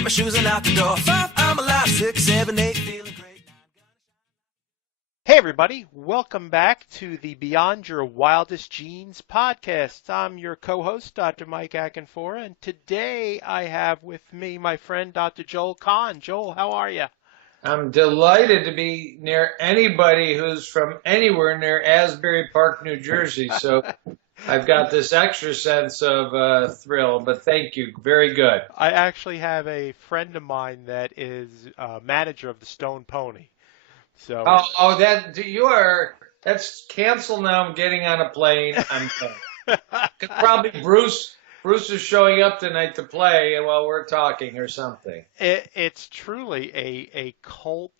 get my shoes and out the door. 5, I'm alive. 6, 7, 8, feeling great. Hey everybody, welcome back to the Beyond Your Wildest Genes podcast. I'm your co-host, Dr. Mike Akinfora, and today I have with me my friend, Dr. Joel Kahn. Joel, how are you? I'm delighted to be near anybody who's from anywhere near Asbury Park, New Jersey. So I've got this extra sense of thrill, but thank you. Very good. I actually have a friend of mine that is manager of the Stone Pony. So That's canceled now. I'm getting on a plane. I'm done. Probably Bruce is showing up tonight to play while we're talking or something. It's truly a cult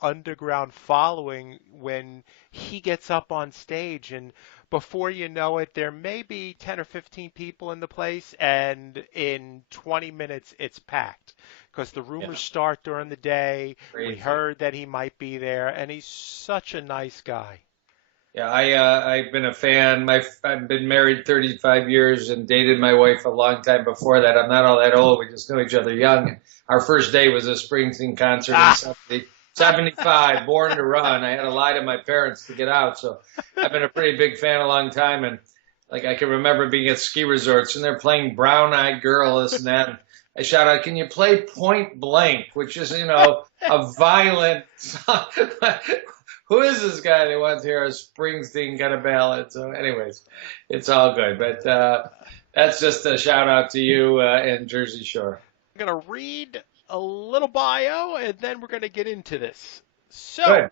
underground following when he gets up on stage, and before you know it, there may be 10 or 15 people in the place, and in 20 minutes it's packed because the rumors start during the day. Crazy. We heard that he might be there, and he's such a nice guy. Yeah, I've been a fan. I've been married 35 years and dated my wife a long time before that. I'm not all that old. We just know each other young. Our first date was a Springsteen concert in 75, Born to Run. I had to lie to my parents to get out. So I've been a pretty big fan a long time. And like I can remember being at ski resorts and they're playing Brown Eyed Girl, this and that. And I shout out, "Can you play Point Blank?" Which is, a violent song. Who is this guy that wants to hear a Springsteen kind of ballad? So anyways, it's all good. But that's just a shout out to you and Jersey Shore. I'm going to read a little bio, and then we're going to get into this. So, Good.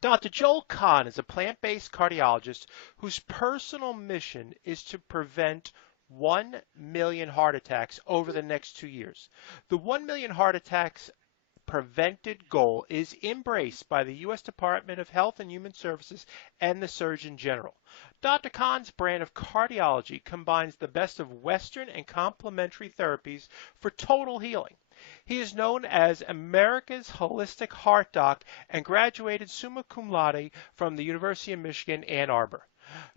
Dr. Joel Kahn is a plant-based cardiologist whose personal mission is to prevent 1 million heart attacks over the next 2 years. The 1 million heart attacks prevented goal is embraced by the U.S. Department of Health and Human Services and the Surgeon General. Dr. Kahn's brand of cardiology combines the best of Western and complementary therapies for total healing. He is known as America's Holistic Heart Doc and graduated summa cum laude from the University of Michigan, Ann Arbor.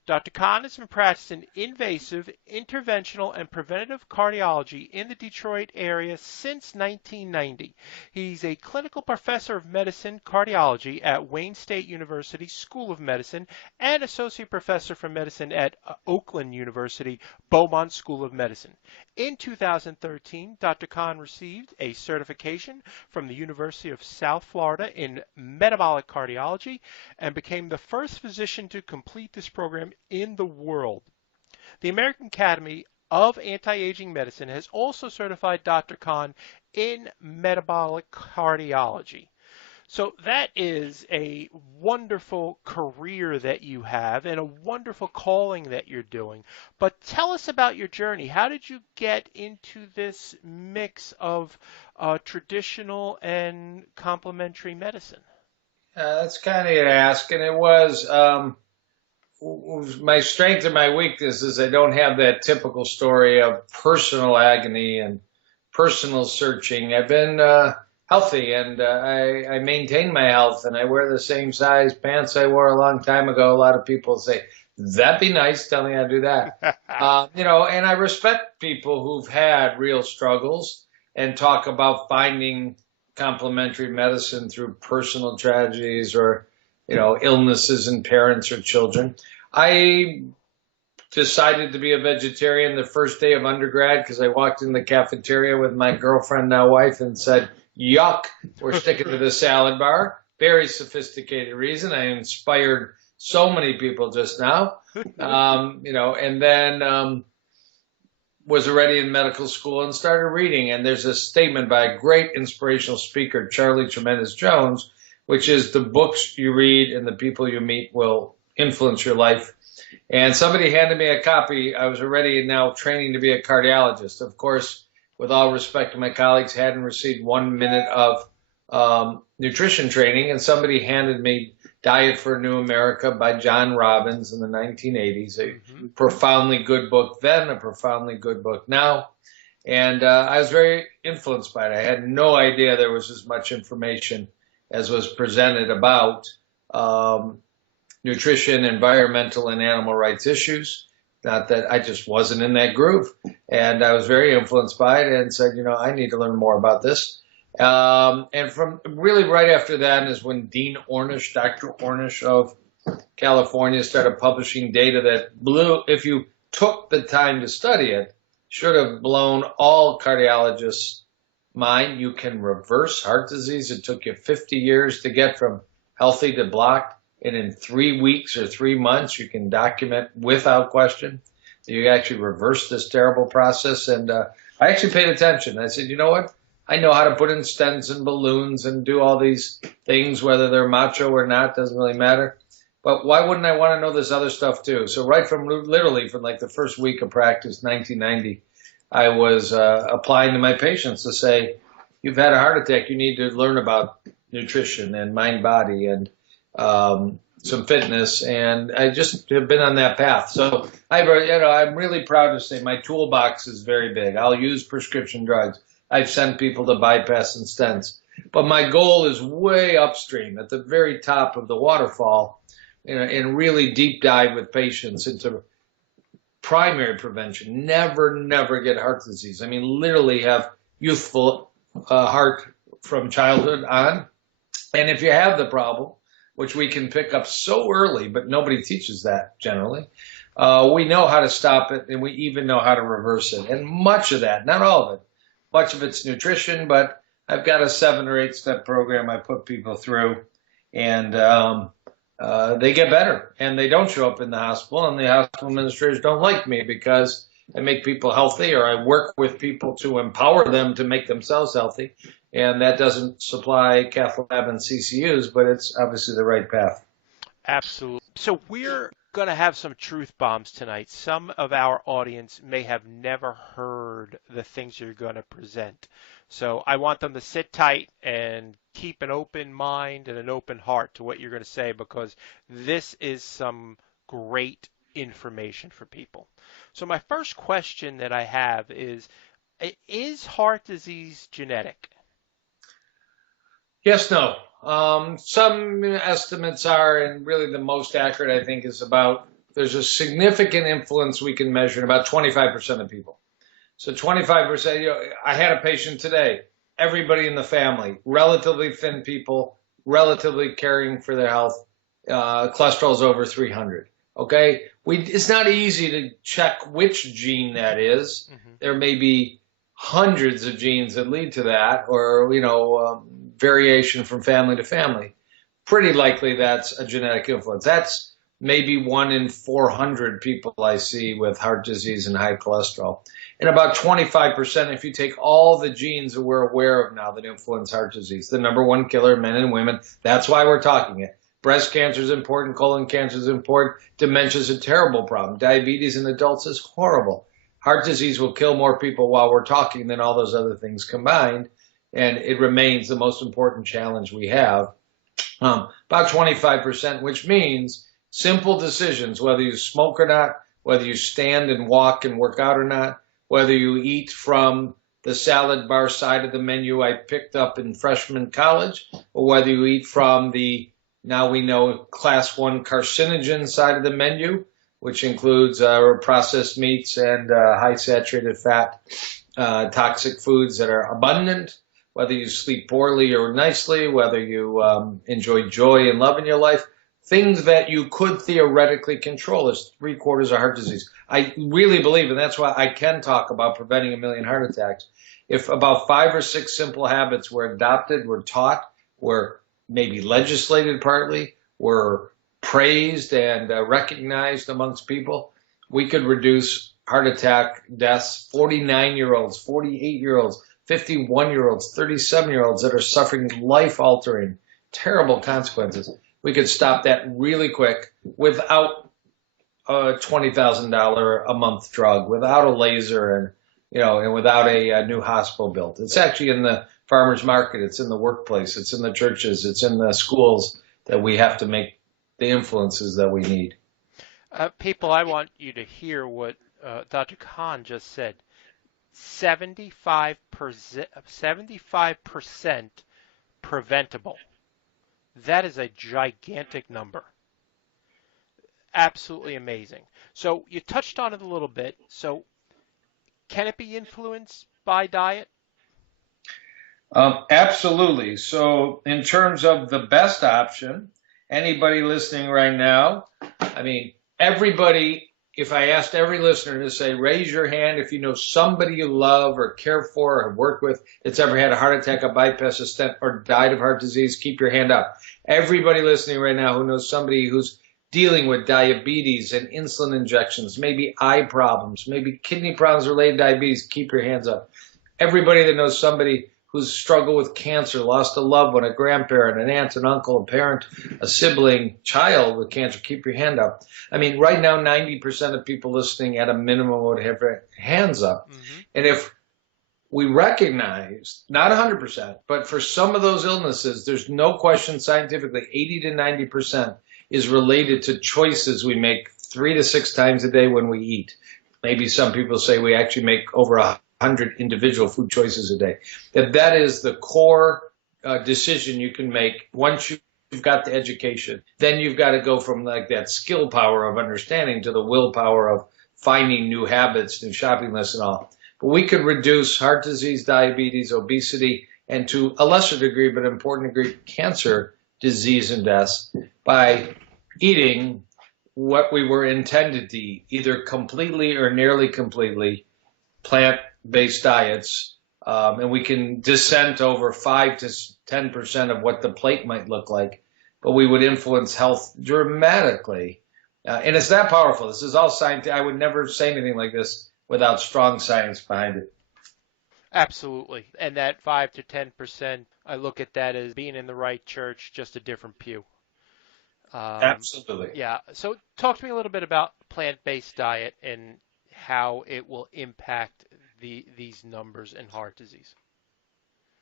Dr. Kahn has been practicing invasive, interventional, and preventative cardiology in the Detroit area since 1990. He's a clinical professor of medicine cardiology at Wayne State University School of Medicine and associate professor for medicine at Oakland University Beaumont School of Medicine. In 2013, Dr. Kahn received a certification from the University of South Florida in metabolic cardiology and became the first physician to complete this program in the world. The American Academy of Anti-Aging Medicine has also certified Dr. Kahn in metabolic cardiology. So that is a wonderful career that you have and a wonderful calling that you're doing. But tell us about your journey. How did you get into this mix of traditional and complementary medicine? That's kind of you to ask, and it was my strength and my weakness is I don't have that typical story of personal agony and personal searching. I've been healthy, and I maintain my health, and I wear the same size pants I wore a long time ago. A lot of people say, "That'd be nice. Tell me how to do that." And I respect people who've had real struggles and talk about finding complementary medicine through personal tragedies or, illnesses in parents or children. I decided to be a vegetarian the first day of undergrad because I walked in the cafeteria with my girlfriend, now wife, and said, "Yuck, we're sticking to the salad bar." Very sophisticated reason. I inspired so many people just now, and then was already in medical school and started reading. And there's a statement by a great inspirational speaker, Charlie Tremendous Jones, which is the books you read and the people you meet will influence your life. And somebody handed me a copy. I was already now training to be a cardiologist. Of course, with all respect to my colleagues, hadn't received 1 minute of nutrition training. And somebody handed me Diet for a New America by John Robbins in the 1980s, a profoundly good book then, a profoundly good book now. And I was very influenced by it. I had no idea there was as much information as was presented about nutrition, environmental, and animal rights issues. Not that I just wasn't in that groove. And I was very influenced by it and said, I need to learn more about this. And from really right after that is when Dr. Ornish of California started publishing data that blew, if you took the time to study it, should have blown all cardiologists' mind. You can reverse heart disease. It took you 50 years to get from healthy to blocked. And in 3 weeks or 3 months, you can document without question that you actually reverse this terrible process. And I actually paid attention. I said, you know what? I know how to put in stents and balloons and do all these things, whether they're macho or not, doesn't really matter. But why wouldn't I want to know this other stuff too? So right from literally from like the first week of practice, 1990, I was applying to my patients to say, you've had a heart attack, you need to learn about nutrition and mind body and some fitness, and I just have been on that path. So I'm really proud to say my toolbox is very big. I'll use prescription drugs. I've sent people to bypass and stents, but my goal is way upstream at the very top of the waterfall, and really deep dive with patients into primary prevention. Never get heart disease. I mean, literally have youthful heart from childhood on. And if you have the problem, which we can pick up so early, but nobody teaches that generally, we know how to stop it, and we even know how to reverse it. And much of that, not all of it, much of it's nutrition, but I've got a 7 or 8 step program I put people through, and they get better, and they don't show up in the hospital, and the hospital administrators don't like me because I make people healthy, or I work with people to empower them to make themselves healthy. And that doesn't supply cath lab and CCUs, but it's obviously the right path. Absolutely. So we're going to have some truth bombs tonight. Some of our audience may have never heard the things you're going to present. So I want them to sit tight and keep an open mind and an open heart to what you're going to say, because this is some great information for people. So my first question that I have is heart disease genetic? Yes, no. Some estimates are, and really the most accurate, I think, is about there's a significant influence we can measure in about 25% of people. So 25%, I had a patient today, everybody in the family, relatively thin people, relatively caring for their health, cholesterol's over 300. Okay? It's not easy to check which gene that is. Mm-hmm. There may be hundreds of genes that lead to that, or, variation from family to family. Pretty likely that's a genetic influence. That's maybe 1 in 400 people I see with heart disease and high cholesterol. And about 25%, if you take all the genes that we're aware of now that influence heart disease, the number 1 killer, men and women, that's why we're talking it. Breast cancer is important, colon cancer is important, dementia is a terrible problem. Diabetes in adults is horrible. Heart disease will kill more people while we're talking than all those other things combined. And it remains the most important challenge we have. About 25%, which means simple decisions, whether you smoke or not, whether you stand and walk and work out or not, whether you eat from the salad bar side of the menu I picked up in freshman college, or whether you eat from the, now we know, class 1 carcinogen side of the menu, which includes processed meats and high saturated fat, toxic foods that are abundant. Whether you sleep poorly or nicely, whether you enjoy joy and love in your life, things that you could theoretically control is 3/4 of heart disease. I really believe, and that's why I can talk about preventing 1 million heart attacks. If about 5 or 6 simple habits were adopted, were taught, were maybe legislated partly, were praised and recognized amongst people, we could reduce heart attack deaths, 49-year-olds, 48-year-olds, 51-year-olds, 37-year-olds that are suffering life-altering, terrible consequences. We could stop that really quick without a $20,000 a month drug, without a laser, and without a new hospital built. It's actually in the farmers market, it's in the workplace, it's in the churches, it's in the schools that we have to make the influences that we need. People, I want you to hear what Dr. Kahn just said. 75% preventable. That is a gigantic number. absolutely amazing. So you touched on it a little bit. So can it be influenced by diet? Absolutely. So, in terms of the best option, anybody listening right now, I mean, everybody, if I asked every listener to say, raise your hand if you know somebody you love or care for or have worked with that's ever had a heart attack, a bypass, a stent, or died of heart disease, keep your hand up. Everybody listening right now who knows somebody who's dealing with diabetes and insulin injections, maybe eye problems, maybe kidney problems related to diabetes, keep your hands up. Everybody that knows somebody who's struggled with cancer, lost a loved one, a grandparent, an aunt, an uncle, a parent, a sibling, child with cancer, keep your hand up. I mean, right now, 90% of people listening at a minimum would have their hands up. Mm-hmm. And if we recognize, not 100%, but for some of those illnesses, there's no question scientifically, 80 to 90% is related to choices we make 3 to 6 times a day when we eat. Maybe some people say we actually make over 100 individual food choices a day. That is the core decision you can make once you've got the education. Then you've got to go from like that skill power of understanding to the willpower of finding new habits, new shopping lists and all. But we could reduce heart disease, diabetes, obesity, and to a lesser degree, but important degree, cancer disease and deaths by eating what we were intended to eat, either completely or nearly completely plant-based diets, and we can dissent over 5 to 10% of what the plate might look like, but we would influence health dramatically. And it's that powerful. This is all science. I would never say anything like this without strong science behind it. Absolutely. And that 5 to 10%, I look at that as being in the right church, just a different pew. Absolutely. Yeah. So talk to me a little bit about plant-based diet and how it will impact these numbers in heart disease.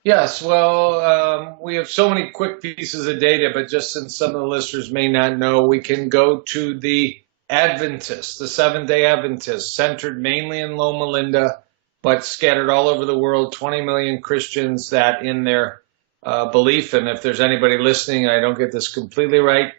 Yes, well, we have so many quick pieces of data, but just since some of the listeners may not know, we can go to the Adventists, the Seventh-day Adventists, centered mainly in Loma Linda, but scattered all over the world, 20 million Christians that in their belief, and if there's anybody listening, I don't get this completely right,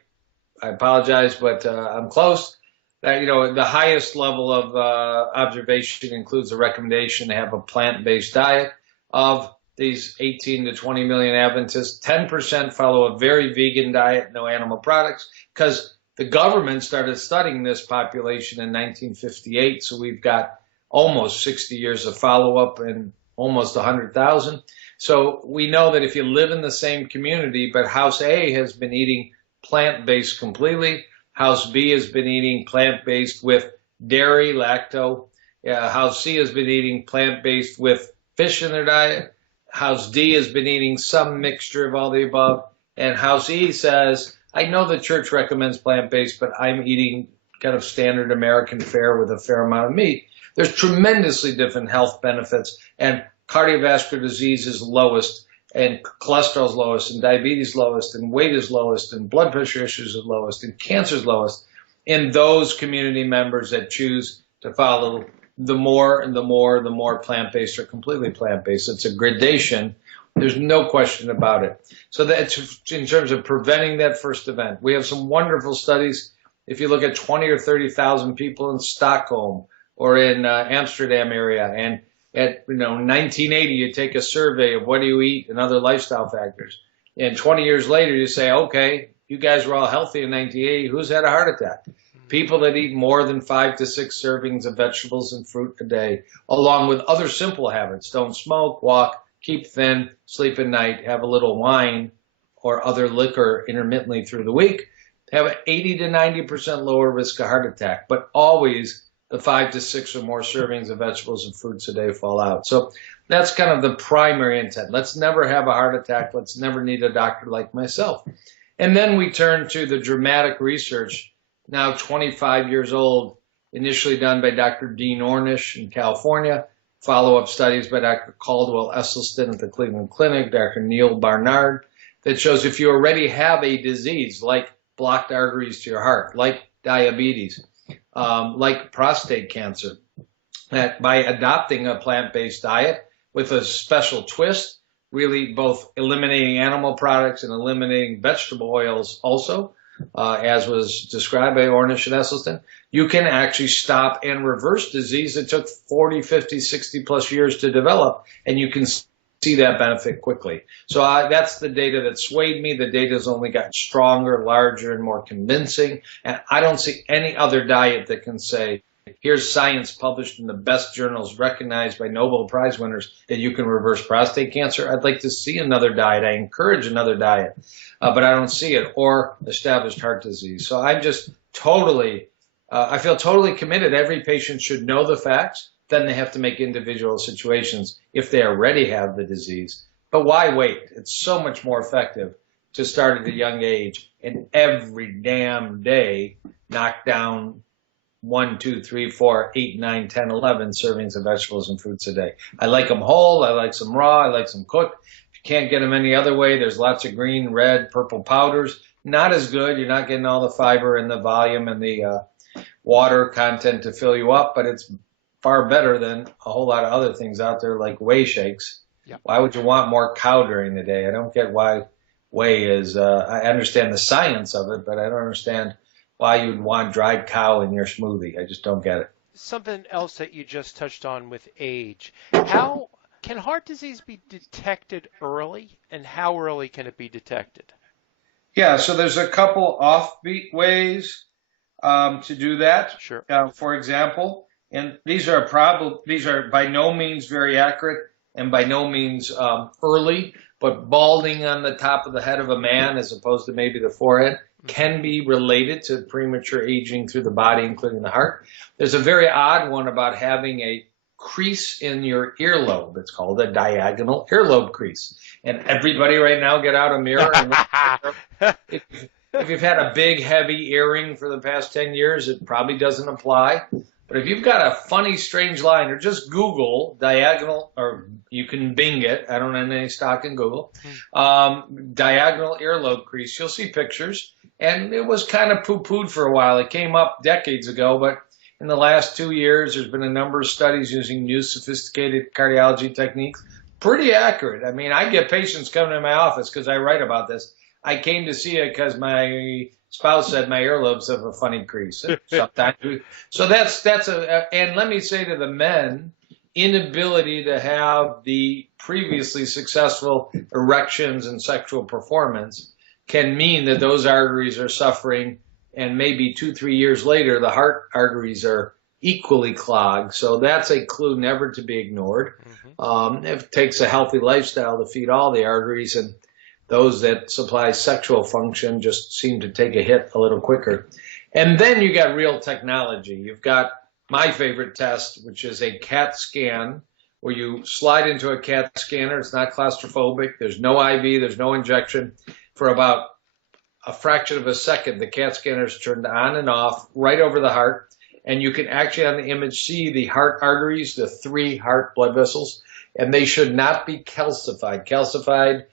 I apologize, but I'm close. That, you know, the highest level of observation includes a recommendation to have a plant-based diet. Of these 18 to 20 million Adventists, 10% follow a very vegan diet, no animal products, because the government started studying this population in 1958, so we've got almost 60 years of follow-up and almost 100,000. So we know that if you live in the same community, but House A has been eating plant-based completely, House B has been eating plant-based with dairy, lacto. House C has been eating plant-based with fish in their diet. House D has been eating some mixture of all the above. And House E says, I know the church recommends plant-based, but I'm eating kind of standard American fare with a fair amount of meat. There's tremendously different health benefits, and cardiovascular disease is lowest, and cholesterol is lowest, and diabetes lowest, and weight is lowest, and blood pressure issues is lowest, and cancer is lowest in those community members that choose to follow the more plant-based or completely plant-based. It's a gradation. There's no question about it. So that's in terms of preventing that first event. We have some wonderful studies. If you look at 20 or 30,000 people in Stockholm or in Amsterdam area, and at 1980, you take a survey of what do you eat and other lifestyle factors. And 20 years later, you say, okay, you guys were all healthy in 1980. Who's had a heart attack? People that eat more than 5 to 6 servings of vegetables and fruit a day, along with other simple habits. Don't smoke, walk, keep thin, sleep at night, have a little wine or other liquor intermittently through the week, have an 80 to 90% lower risk of heart attack, but always the 5 to 6 or more servings of vegetables and fruits a day fall out. So that's kind of the primary intent. Let's never have a heart attack. Let's never need a doctor like myself. And then we turn to the dramatic research, now 25 years old, initially done by Dr. Dean Ornish in California, follow-up studies by Dr. Caldwell Esselstyn at the Cleveland Clinic, Dr. Neil Barnard, that shows if you already have a disease like blocked arteries to your heart, like diabetes, like prostate cancer, that by adopting a plant-based diet with a special twist, really both eliminating animal products and eliminating vegetable oils also, as was described by Ornish and Esselstyn, you can actually stop and reverse disease that took 40, 50, 60 plus years to develop, and you can see that benefit quickly. So that's the data that swayed me. The data has only gotten stronger, larger, and more convincing, and I don't see any other diet that can say, here's science published in the best journals recognized by Nobel Prize winners that you can reverse prostate cancer. I'd like to see another diet. I encourage another diet, but I don't see it, or established heart disease. So I'm just totally, I feel totally committed. Every patient should know the facts. Then they have to make individual situations if they already have the disease. But why wait? It's so much more effective to start at a young age and every damn day knock down 1, 2, 3, 4, 8, 9, 10, 11 servings of vegetables and fruits a day. I like them whole. I like some raw. I like some cooked. If you can't get them any other way, there's lots of green, red, purple powders. Not as good. You're not getting all the fiber and the volume and the water content to fill you up, but it's far better than a whole lot of other things out there like whey shakes. Yep. Why would you want more cow during the day? I don't get why whey is, I understand the science of it, but I don't understand why you'd want dried cow in your smoothie. I just don't get it. Something else that you just touched on with age. How can heart disease be detected early, and how early can it be detected? Yeah, so there's a couple offbeat ways to do that. Sure. For example, and these are by no means very accurate and by no means early, but balding on the top of the head of a man as opposed to maybe the forehead can be related to premature aging through the body, including the heart. There's a very odd one about having a crease in your earlobe. It's called a diagonal earlobe crease. And everybody right now get out a mirror and look. If you've had a big, heavy earring for the past 10 years, it probably doesn't apply. But if you've got a funny, strange line, or just Google diagonal, or you can Bing it. I don't have any stock in Google. Diagonal earlobe crease. You'll see pictures. And it was kind of poo-pooed for a while. It came up decades ago, but in the last 2 years, there's been a number of studies using new sophisticated cardiology techniques. Pretty accurate. I mean, I get patients coming to my office because I write about this. I came to see it because my spouse said my earlobes have a funny crease. Sometimes. So that's and let me say to the men, inability to have the previously successful erections and sexual performance can mean that those arteries are suffering, and maybe 2-3 years later, the heart arteries are equally clogged. So that's a clue never to be ignored. It takes a healthy lifestyle to feed all the arteries, and those that supply sexual function just seem to take a hit a little quicker. And then you got real technology. You've got my favorite test, which is a CAT scan, where you slide into a CAT scanner. It's not claustrophobic. There's no IV. There's no injection. For about a fraction of a second, the CAT scanner is turned on and off right over the heart. And you can actually on the image see the heart arteries, the 3 heart blood vessels, and they should not be calcified. Calcified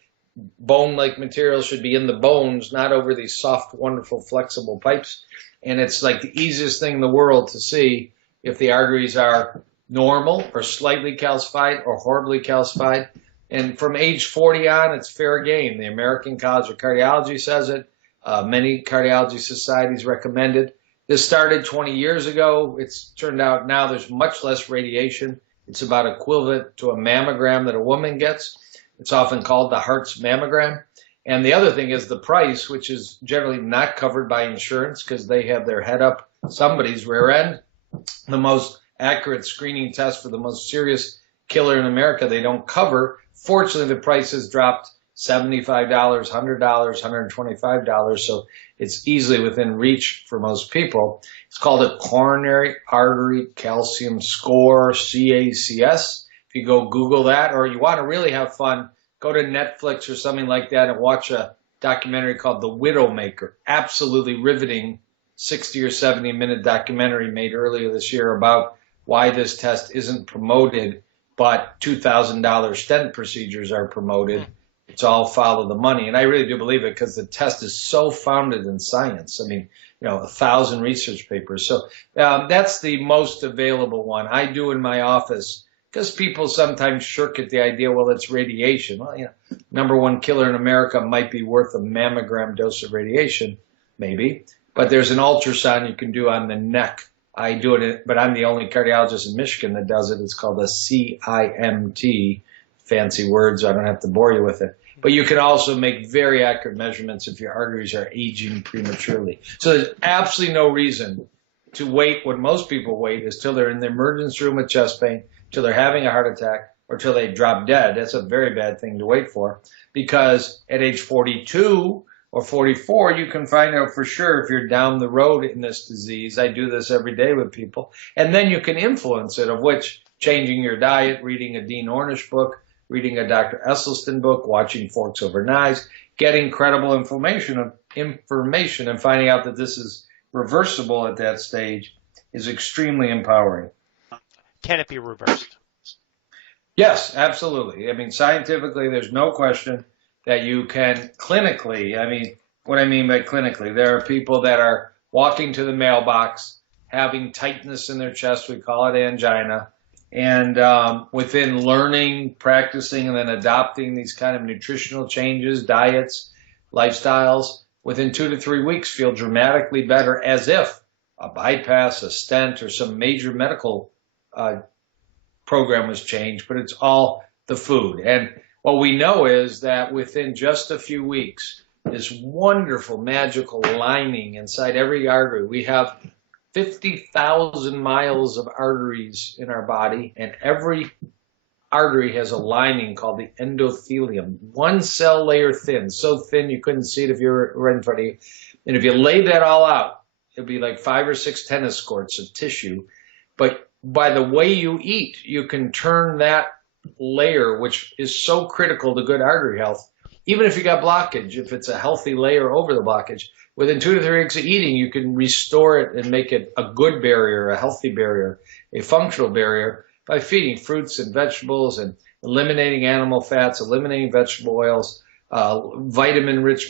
bone-like material should be in the bones, not over these soft, wonderful, flexible pipes. And it's like the easiest thing in the world to see if the arteries are normal or slightly calcified or horribly calcified. And from age 40 on, it's fair game. The American College of Cardiology says it. Many cardiology societies recommend it. This started 20 years ago. It's turned out now there's much less radiation. It's about equivalent to a mammogram that a woman gets. It's often called the heart's mammogram. And the other thing is the price, which is generally not covered by insurance because they have their head up somebody's rear end. The most accurate screening test for the most serious killer in America they don't cover. Fortunately, the price has dropped $75, $100, $125, so it's easily within reach for most people. It's called a coronary artery calcium score, CACS. If you go Google that, or you want to really have fun, go to Netflix or something like that and watch a documentary called The Widowmaker. Absolutely riveting 60 or 70 minute documentary made earlier this year about why this test isn't promoted, but $2,000 stent procedures are promoted. It's all follow the money. And I really do believe it because the test is so founded in science. I mean, 1,000 research papers. So that's the most available one. I do in my office because people sometimes shirk at the idea, well, it's radiation. Well, number one killer in America might be worth a mammogram dose of radiation. maybe. But there's an ultrasound you can do on the neck. I do it, but I'm the only cardiologist in Michigan that does it. It's called a CIMT, fancy words. I don't have to bore you with it. But you can also make very accurate measurements if your arteries are aging prematurely. So there's absolutely no reason to wait. What most people wait is till they're in the emergency room with chest pain, till they're having a heart attack, or till they drop dead. That's a very bad thing to wait for, because at age 42 or 44, you can find out for sure if you're down the road in this disease. I do this every day with people. And then you can influence it, of which changing your diet, reading a Dean Ornish book, reading a Dr. Esselstyn book, watching Forks Over Knives, getting credible information and finding out that this is reversible at that stage is extremely empowering. Can it be reversed? Yes, absolutely. I mean, scientifically, there's no question that you can clinically. I mean, what I mean by clinically, there are people that are walking to the mailbox, having tightness in their chest, we call it angina, and within learning, practicing, and then adopting these kind of nutritional changes, diets, lifestyles, within 2 to 3 weeks feel dramatically better, as if a bypass, a stent, or some major medical program was changed, but it's all the food. And what we know is that within just a few weeks, this wonderful magical lining inside every artery. We have 50,000 miles of arteries in our body, and every artery has a lining called the endothelium, one cell layer thin, so thin you couldn't see it if you were in front of you. And if you laid that all out, it'd be like 5 or 6 tennis courts of tissue. But by the way you eat, you can turn that layer, which is so critical to good artery health. Even if you got blockage, if it's a healthy layer over the blockage, within 2 to 3 weeks of eating, you can restore it and make it a good barrier, a healthy barrier, a functional barrier by feeding fruits and vegetables and eliminating animal fats, eliminating vegetable oils, vitamin-rich,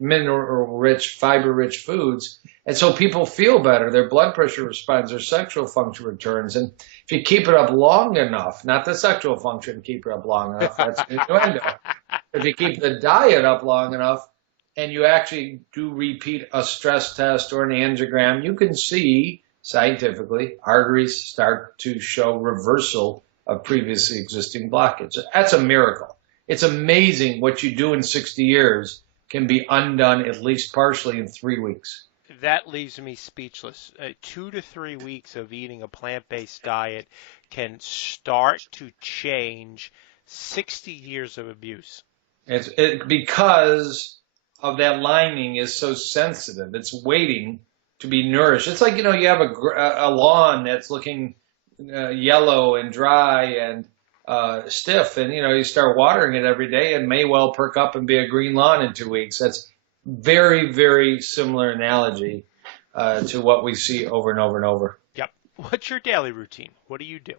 mineral-rich, fiber-rich foods. And so people feel better, their blood pressure responds, their sexual function returns. And if you keep it up long enough, not the sexual function, keep it up long enough, that's an innuendo. If you keep the diet up long enough and you actually do repeat a stress test or an angiogram, you can see scientifically arteries start to show reversal of previously existing blockage. That's a miracle. It's amazing what you do in 60 years can be undone at least partially in 3 weeks. That leaves me speechless. 2 to 3 weeks of eating a plant-based diet can start to change 60 years of abuse. It's because of that lining is so sensitive. It's waiting to be nourished. It's like, you know, you have a lawn that's looking yellow and dry and stiff, and, you know, you start watering it every day and may well perk up and be a green lawn in 2 weeks. That's very, very similar analogy to what we see over and over and over. Yep. What's your daily routine? What do you do?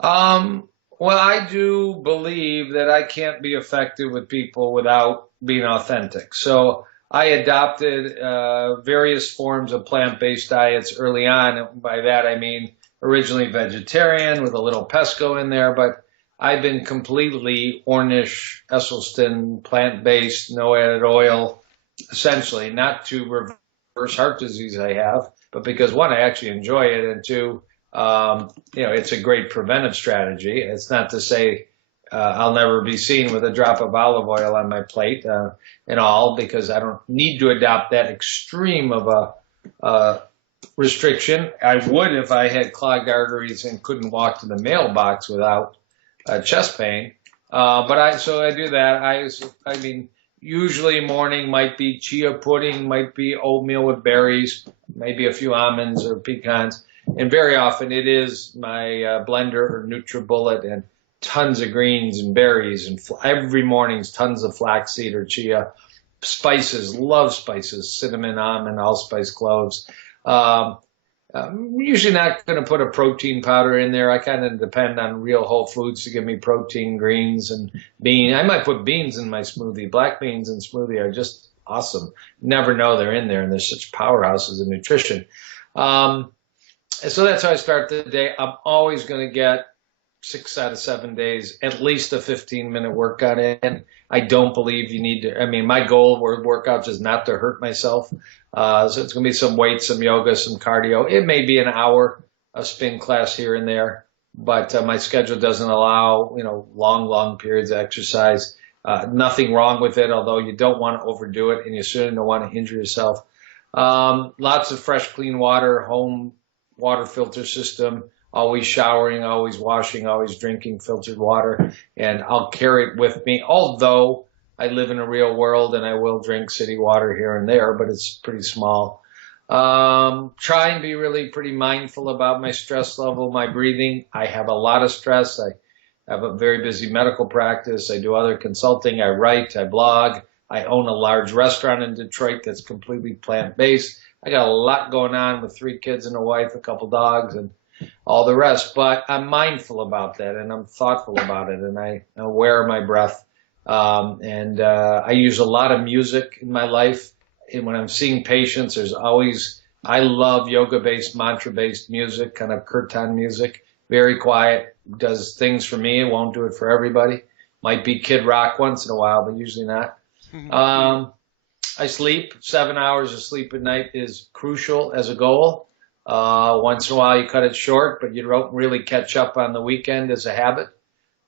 Well, I do believe that I can't be effective with people without being authentic. So I adopted various forms of plant-based diets early on. And by that, I mean originally vegetarian with a little pesco in there, but I've been completely Ornish, Esselstyn, plant-based, no added oil, essentially, not to reverse heart disease I have, but because, one, I actually enjoy it, and two, you know, it's a great preventive strategy. It's not to say I'll never be seen with a drop of olive oil on my plate and all, because I don't need to adopt that extreme of a restriction. I would if I had clogged arteries and couldn't walk to the mailbox without chest pain. So I do that. I mean, usually morning might be chia pudding, might be oatmeal with berries, maybe a few almonds or pecans. And very often it is my blender or NutriBullet and tons of greens and berries. And every morning's tons of flaxseed or chia. Spices, love spices, cinnamon, almond, allspice, cloves. I'm usually not going to put a protein powder in there. I kind of depend on real whole foods to give me protein, greens, and beans. I might put beans in my smoothie. Black beans in smoothie are just awesome. Never know they're in there, and they're such powerhouses of nutrition. So that's how I start the day. I'm always going to get 6 out of 7 days, at least a 15-minute workout in. I don't believe you need to. I mean, my goal with workouts is not to hurt myself. So it's going to be some weights, some yoga, some cardio. It may be an hour, a spin class here and there, but my schedule doesn't allow, long periods of exercise. Nothing wrong with it, although you don't want to overdo it, and you certainly don't want to injure yourself. Lots of fresh, clean water, home water filter system, always showering, always washing, always drinking filtered water, and I'll carry it with me, although I live in a real world and I will drink city water here and there, but it's pretty small. Try and be really pretty mindful about my stress level, my breathing. I have a lot of stress. I have a very busy medical practice. I do other consulting. I write. I blog. I own a large restaurant in Detroit that's completely plant-based. I got a lot going on with 3 kids and a wife, a couple dogs, and all the rest. But I'm mindful about that, and I'm thoughtful about it, and I'm aware of my breath. I use a lot of music in my life. And when I'm seeing patients, I love yoga-based, mantra-based music, kind of kirtan music, very quiet, does things for me. It won't do it for everybody. Might be Kid Rock once in a while, but usually not. I sleep. 7 hours of sleep at night is crucial as a goal. Once in a while you cut it short, but you don't really catch up on the weekend as a habit.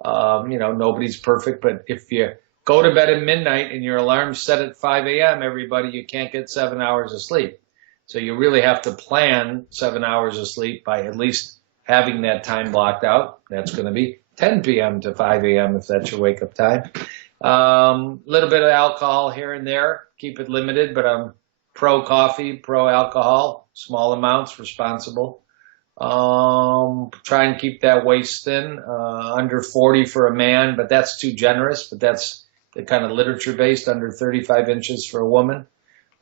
Nobody's perfect, but if you go to bed at midnight and your alarm's set at 5 a.m., everybody, you can't get 7 hours of sleep. So you really have to plan 7 hours of sleep by at least having that time blocked out. That's going to be 10 p.m. to 5 a.m. if that's your wake-up time. Little bit of alcohol here and there. Keep it limited, but I'm pro coffee, pro alcohol, small amounts, responsible. Try and keep that waist thin, under 40 for a man, but that's too generous, but that's the kind of literature based, under 35 inches for a woman.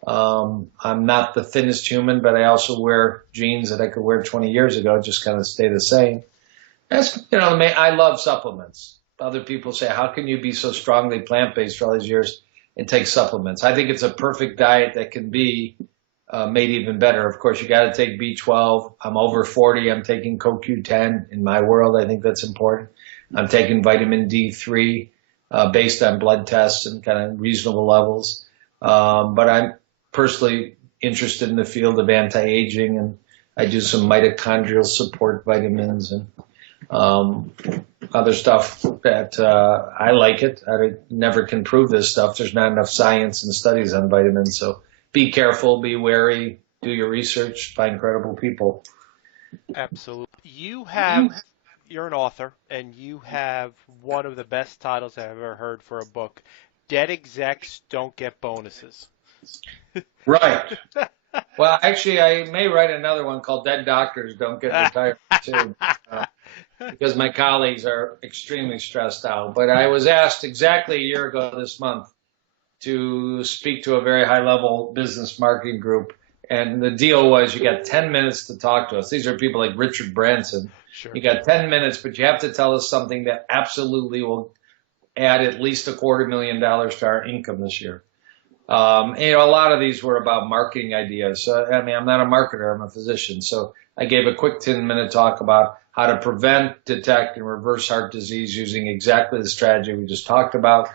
I'm not the thinnest human, but I also wear jeans that I could wear 20 years ago, just kind of stay the same. I love supplements. Other people say, how can you be so strongly plant-based for all these years and take supplements? I think it's a perfect diet that can be made even better. Of course, you got to take B12. I'm over 40. I'm taking CoQ10 in my world. I think that's important. I'm taking vitamin D3 based on blood tests and kind of reasonable levels. But I'm personally interested in the field of anti-aging, and I do some mitochondrial support vitamins and other stuff that I like it. I never can prove this stuff. There's not enough science and studies on vitamins. So be careful, be wary, do your research, find credible people. Absolutely. You're an author, and you have one of the best titles I've ever heard for a book. Dead execs don't get bonuses. Right. Well, actually, I may write another one called Dead Doctors Don't Get Retired, too, because my colleagues are extremely stressed out. But I was asked exactly a year ago this month to speak to a very high-level business marketing group, and the deal was you got 10 minutes to talk to us. These are people like Richard Branson. Sure. You got 10 minutes, but you have to tell us something that absolutely will add at least $250,000 to our income this year. A lot of these were about marketing ideas. So, I'm not a marketer, I'm a physician. So I gave a quick 10-minute talk about how to prevent, detect, and reverse heart disease using exactly the strategy we just talked about.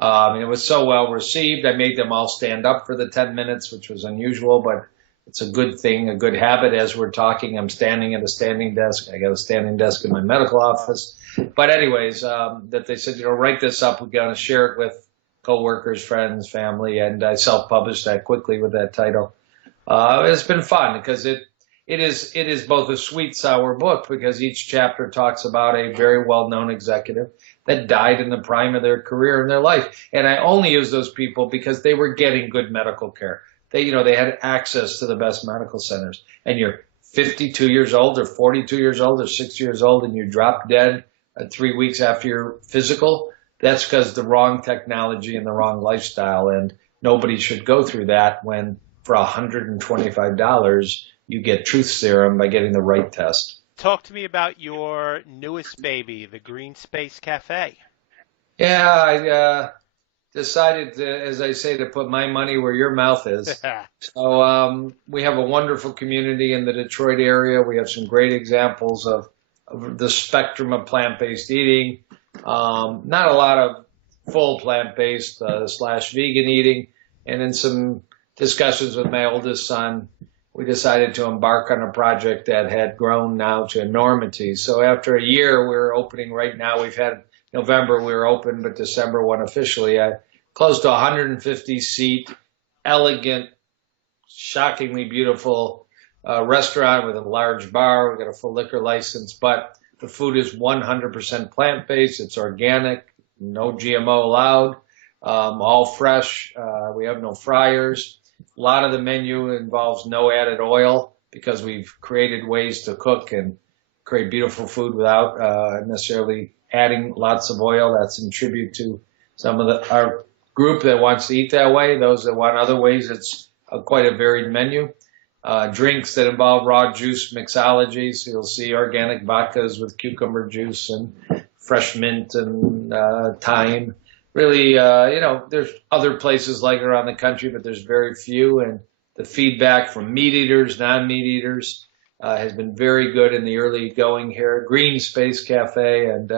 It was so well received. I made them all stand up for the 10 minutes, which was unusual, but it's a good thing, a good habit. As we're talking, I'm standing at a standing desk. I got a standing desk in my medical office. But anyways, that they said, write this up. We're going to share it with coworkers, friends, family, and I self-published that quickly with that title. It's been fun because it is both a sweet, sour book because each chapter talks about a very well-known executive that died in the prime of their career and their life. And I only use those people because they were getting good medical care. They had access to the best medical centers. And you're 52 years old or 42 years old or 60 years old and you drop dead 3 weeks after your physical. That's because the wrong technology and the wrong lifestyle. And nobody should go through that when for $125 you get truth serum by getting the right test. Talk to me about your newest baby, the Green Space Cafe. Yeah, I decided to, as I say, to put my money where your mouth is. So we have a wonderful community in the Detroit area. We have some great examples of the spectrum of plant-based eating. Not a lot of full plant-based slash vegan eating. And in some discussions with my oldest son, we decided to embark on a project that had grown now to enormity. So after a year, we're opening right now. We've had November, we were open, but December one officially. Close to 150-seat, elegant, shockingly beautiful restaurant with a large bar. We've got a full liquor license, but the food is 100% plant-based. It's organic, no GMO allowed, all fresh. We have no fryers. A lot of the menu involves no added oil because we've created ways to cook and create beautiful food without necessarily adding lots of oil. That's in tribute to some of our group that wants to eat that way. Those that want other ways, it's quite a varied menu. Drinks that involve raw juice mixology. So you'll see organic vodkas with cucumber juice and fresh mint and thyme. Really, there's other places like it around the country, but there's very few. And the feedback from meat eaters, non-meat eaters, has been very good in the early going here. Green Space Cafe and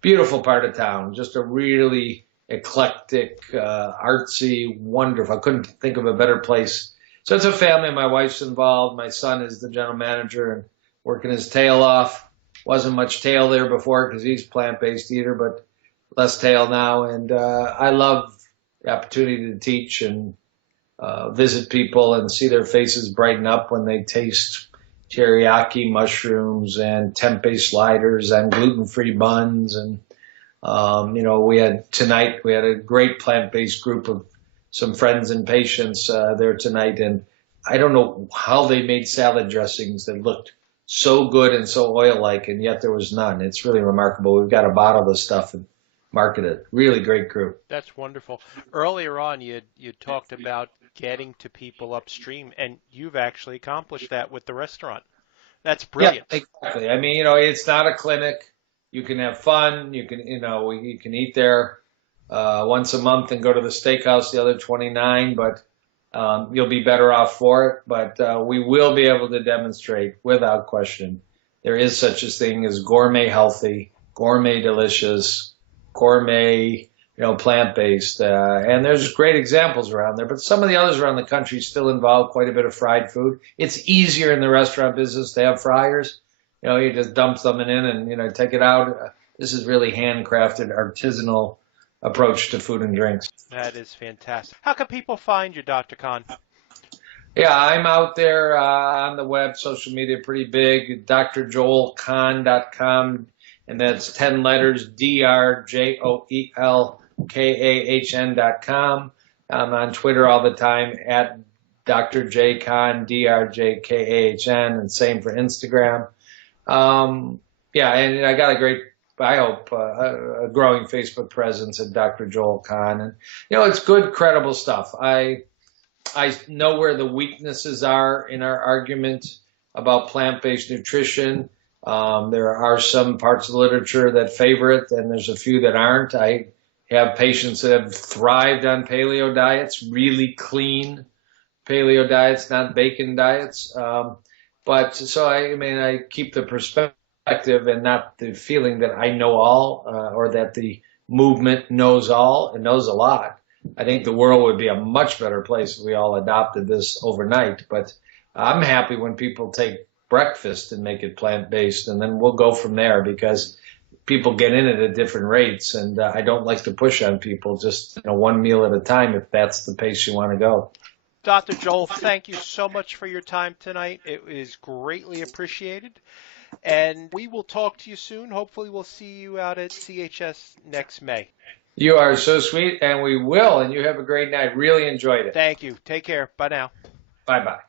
beautiful part of town. Just a really eclectic, artsy, wonderful. I couldn't think of a better place. So it's a family. My wife's involved. My son is the general manager and working his tail off. Wasn't much tail there before because he's plant-based eater, but less tail now. And I love the opportunity to teach and visit people and see their faces brighten up when they taste teriyaki mushrooms and tempeh sliders and gluten-free buns. And, we had a great plant-based group of some friends and patients there tonight. And I don't know how they made salad dressings that looked so good and so oil-like, and yet there was none. It's really remarkable. We've got to bottle this stuff and market it. Really great group. That's wonderful. Earlier on, you talked about getting to people upstream, and you've actually accomplished that with the restaurant. That's brilliant. Yeah, exactly. I mean, it's not a clinic. You can have fun. You can, you can eat there once a month and go to the steakhouse the other 29, but you'll be better off for it. But we will be able to demonstrate without question there is such a thing as gourmet healthy, gourmet delicious, gourmet, plant-based. And there's great examples around there, but some of the others around the country still involve quite a bit of fried food. It's easier in the restaurant business to have fryers. You just dump something in and, take it out. This is really handcrafted, artisanal approach to food and drinks. That is fantastic. How can people find you, Dr. Kahn? Yeah, I'm out there on the web, social media, pretty big, drjoelkahn.com, and that's 10 letters, drjoelkahn.com. I'm on Twitter all the time, at Dr. J. Kahn, DRJKAHN, and same for Instagram. And I got a great, I hope, a growing Facebook presence at Dr. Joel Kahn. And, it's good, credible stuff. I know where the weaknesses are in our argument about plant-based nutrition. There are some parts of the literature that favor it, and there's a few that aren't. I have patients that have thrived on paleo diets, really clean paleo diets, not bacon diets. But so I keep the perspective and not the feeling that I know all or that the movement knows all and knows a lot. I think the world would be a much better place if we all adopted this overnight. But I'm happy when people take breakfast and make it plant-based, and then we'll go from there because people get in it at different rates. And I don't like to push on people, just one meal at a time if that's the pace you want to go. Dr. Joel, thank you so much for your time tonight. It is greatly appreciated. And we will talk to you soon. Hopefully we'll see you out at CHS next May. You are so sweet, and we will. And you have a great night. Really enjoyed it. Thank you. Take care. Bye now. Bye-bye.